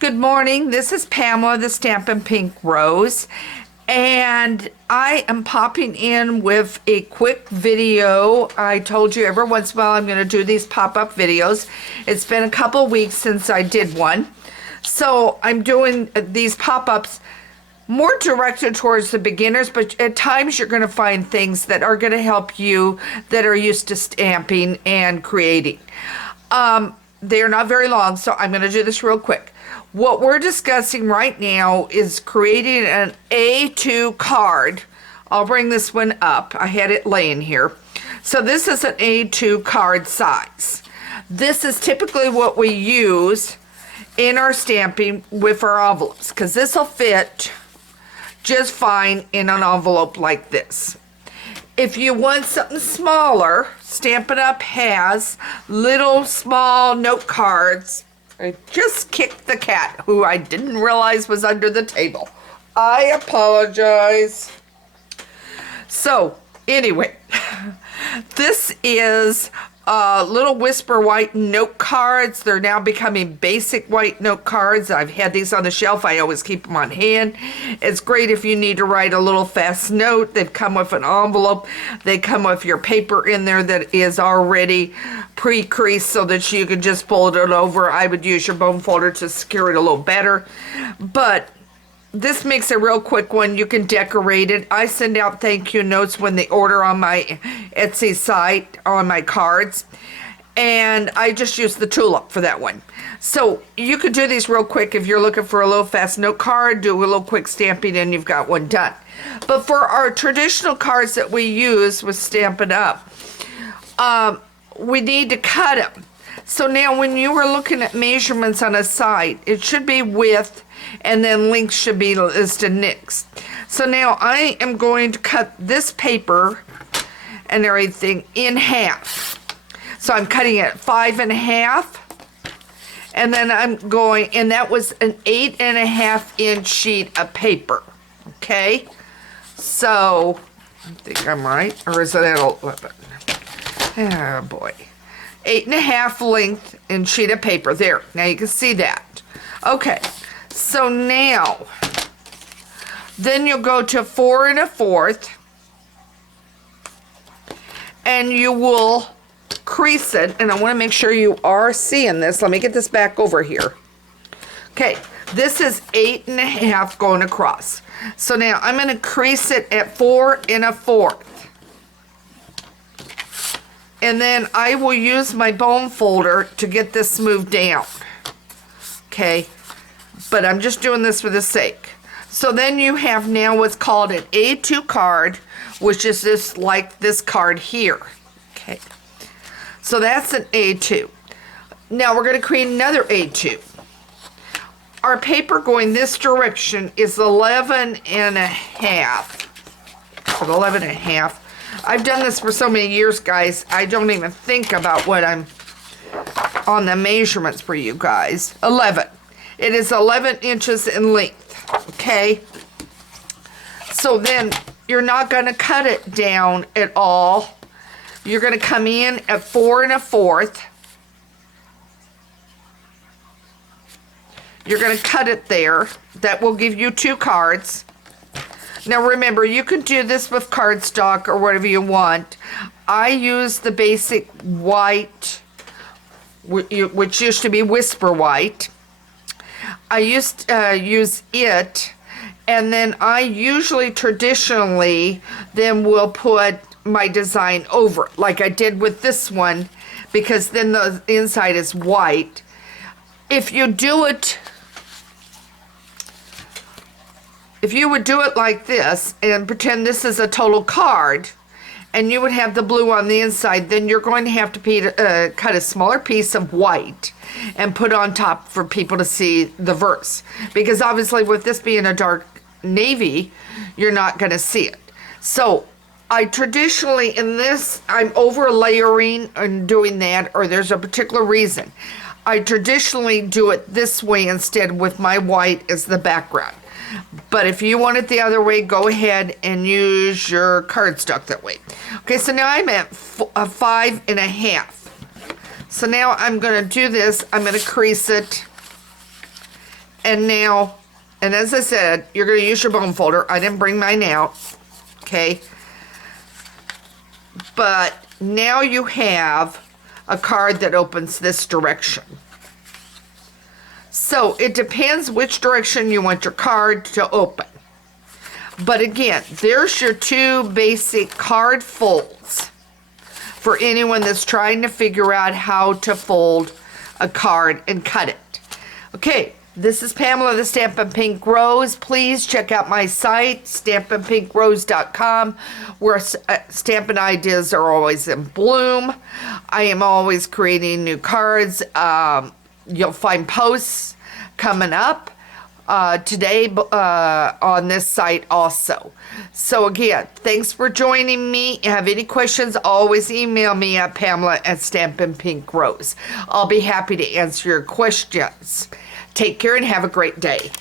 Good morning. This is Pamela, the Stampin' Pink Rose, and I am popping in with a quick video. I told you every once in a while I'm going to do these pop-up videos. It's been a couple weeks since I did one, so I'm doing these pop-ups more directed towards the beginners, but at times you're going to find things that are going to help you that are used to stamping and creating. They are not very long, so I'm going to do this real quick. What we're discussing right now is creating an A2 card. I'll bring this one up. I had it laying here. So this is an A2 card size. This is typically what we use in our stamping with our envelopes, because this will fit just fine in an envelope like this. If you want something smaller, Stampin' Up! Has little small note cards. I just kicked the cat, who I didn't realize was under the table. I apologize. So, anyway, this is little Whisper white note cards. They're now becoming basic white note cards. I've had these on the shelf. I always keep them on hand. It's great if you need to write a little fast note. They've come with an envelope. They come with your paper in there that is already pre-creased so that you can just fold it over. I would use your bone folder to secure it a little better. But this makes a real quick one. You can decorate it. I send out thank you notes when they order on my Etsy site on my cards. And I just use the tulip for that one. So you could do these real quick if you're looking for a little fast note card, do a little quick stamping and you've got one done. But for our traditional cards that we use with Stampin' Up, we need to cut them. So now when you were looking at measurements on a site, it should be width and then length should be listed next. So now I am going to cut this paper and everything in half. So I'm cutting it 5.5, and then I'm going, and that was an 8.5 inch sheet of paper. Okay, so I think I'm right, or is it at 11? Oh boy, 8.5 length in sheet of paper. There, now you can see that. Okay, so now then you'll go to 4 1/4, and you will crease it. And I want to make sure you are seeing this. Let me get this back over here. Okay, this is 8.5 going across. So now I'm going to crease it at 4 1/4. And then I will use my bone folder to get this smoothed down. Okay, but I'm just doing this for the sake. So then you have now what's called an A2 card, which is just like this card here. Okay, so that's an A2. Now we're going to create another A2. Our paper going this direction is 11.5. 11.5. I've done this for so many years, guys. I don't even think about what I'm on the measurements for you guys. 11. It is 11 inches in length. Okay. So then you're not going to cut it down at all. You're going to come in at 4 1/4. You're going to cut it there. That will give you 2 cards. Now remember, you can do this with cardstock or whatever you want. I use the basic white, which used to be Whisper white. I used to use it, and then I usually traditionally then will put my design over, like I did with this one, because then the inside is white. If you do it, if you would do it like this and pretend this is a total card and you would have the blue on the inside, then you're going to have to cut a smaller piece of white and put on top for people to see the verse. Because obviously with this being a dark navy, you're not going to see it. So I traditionally, in this, I'm over layering and doing that, or there's a particular reason. I traditionally do it this way instead with my white as the background. But if you want it the other way, go ahead and use your cardstock that way. Okay, so now I'm at 5.5. So now I'm going to do this. I'm going to crease it And now, and as I said, you're going to use your bone folder. I didn't bring mine out, okay? But now you have a card that opens this direction. So it depends which direction you want your card to open. But again, there's your two basic card folds for anyone that's trying to figure out how to fold a card and cut it. Okay, this is Pamela the Stampin' Pink Rose. Please check out my site, stampinpinkrose.com, where stampin' ideas are always in bloom. I am always creating new cards. You'll find posts coming up today on this site also. So again, thanks for joining me. If you have any questions, always email me at Pamela@stampinpinkrose. I'll be happy to answer your questions. Take care and have a great day.